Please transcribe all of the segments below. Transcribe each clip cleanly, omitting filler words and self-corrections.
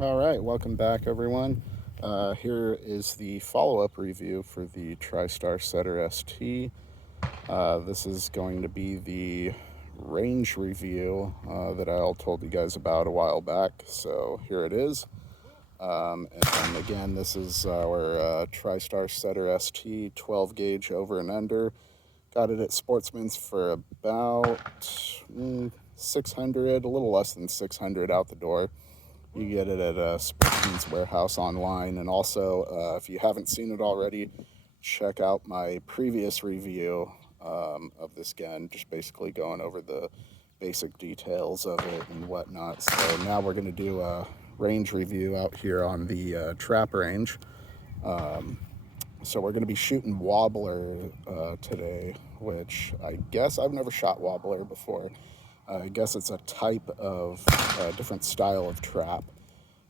All right, welcome back, everyone. Here is the follow-up review for the TriStar Setter S. This is going to be the range review that I all told you guys about a while back. So here it is. And again, this is our TriStar Setter ST 12 gauge over and under. Got it at Sportsman's for about 600, a little less than 600 out the door. You get it at a Sportsman's Warehouse online. And also, if you haven't seen it already, check out my previous review of this gun, just basically going over the basic details of it and whatnot. So now we're going to do a range review out here on the trap range. So we're going to be shooting wobbler today, which I guess I've never shot wobbler before. I guess it's a type of different style of trap.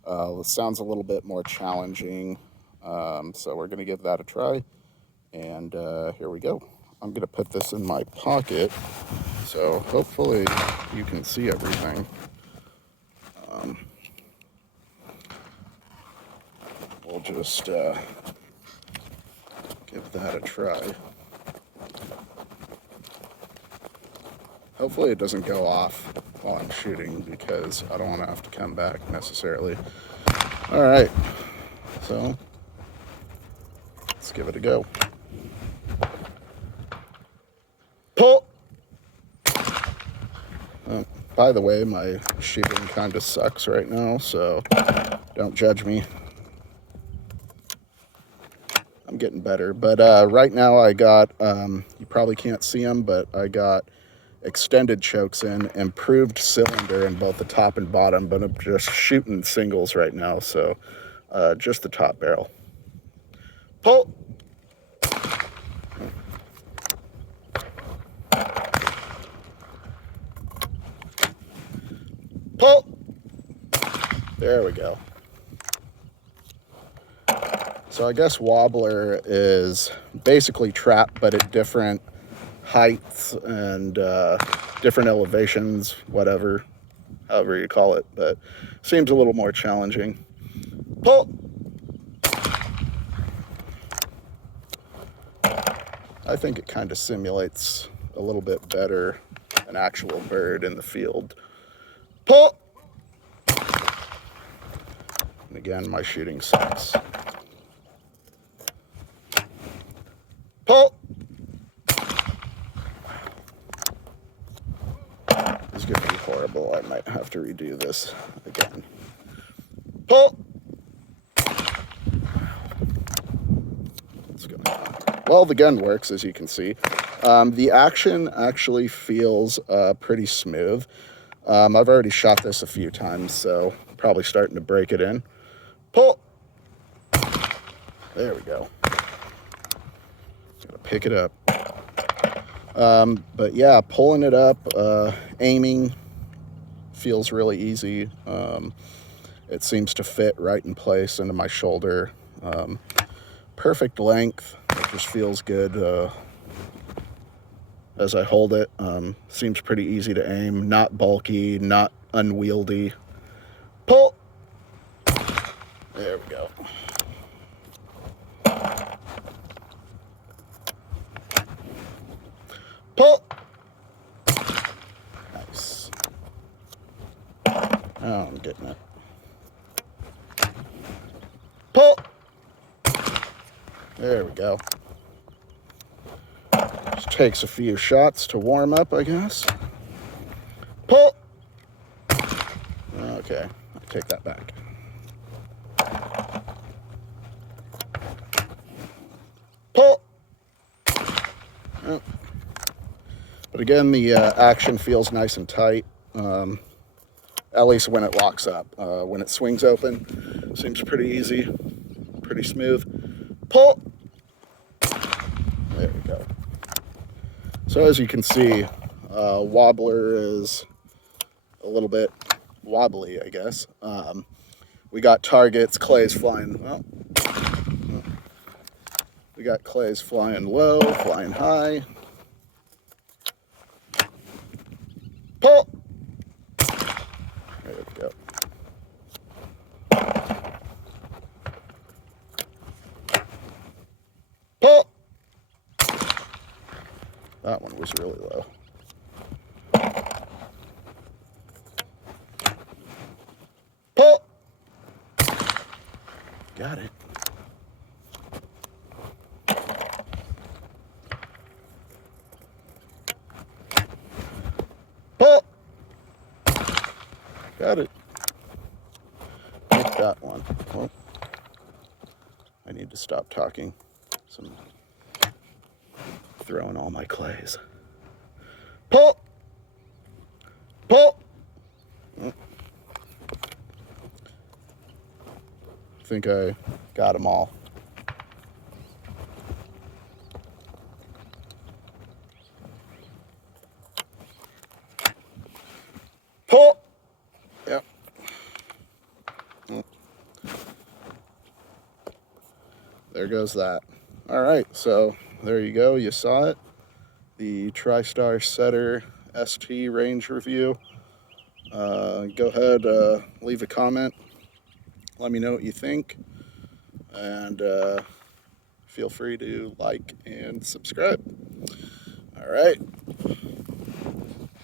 It sounds a little bit more challenging, so we're going to give that a try. And here we go. I'm going to put this in my pocket, so hopefully you can see everything. We'll just give that a try. Hopefully it doesn't go off while I'm shooting, because I don't want to have to come back necessarily. All right, so let's give it a go. Pull! By the way, my shooting kind of sucks right now, so don't judge me. I'm getting better, but right now I got, you probably can't see them, but I got extended chokes in, improved cylinder in both the top and bottom, but I'm just shooting singles right now, so just the top barrel. Pull! Pull! There we go. So I guess wobbler is basically trap, but at different heights and different elevations, whatever, however you call it, but seems a little more challenging. Pull! I think it kind of simulates a little bit better an actual bird in the field. Pull! And again, my shooting sucks. Pull! This is going to be horrible. I might have to redo this again. Pull! What's going on? Well, the gun works, as you can see. The action actually feels pretty smooth. I've already shot this a few times, so probably starting to break it in. Pull! There we go. Gotta pick it up. But yeah, pulling it up, aiming feels really easy. It seems to fit right in place into my shoulder. Perfect length. It just feels good as I hold it. Seems pretty easy to aim. Not bulky, not unwieldy. Pull! There we go. Pull! Nice. Oh, I'm getting it. Pull! There we go. Just takes a few shots to warm up, I guess. Pull! Okay, I take that back. Pull! Oh. But again, the action feels nice and tight, at least when it locks up. When it swings open, seems pretty easy, pretty smooth. Pull! There we go. So as you can see, wobbler is a little bit wobbly, I guess. We got targets, clays flying, well, we got clays flying low, flying high. Pull! There we go. That one was really low. Pull! Got it. Pull! Got it. Take that one. Well, I need to stop talking. So I'm throwing all my clays. Pull! Pull! I think I got them all. Pull! Yep. There goes that. All right, so there you go. You saw it. The TriStar Setter ST range review. Go ahead, leave a comment. Let me know what you think. And feel free to like and subscribe. All right.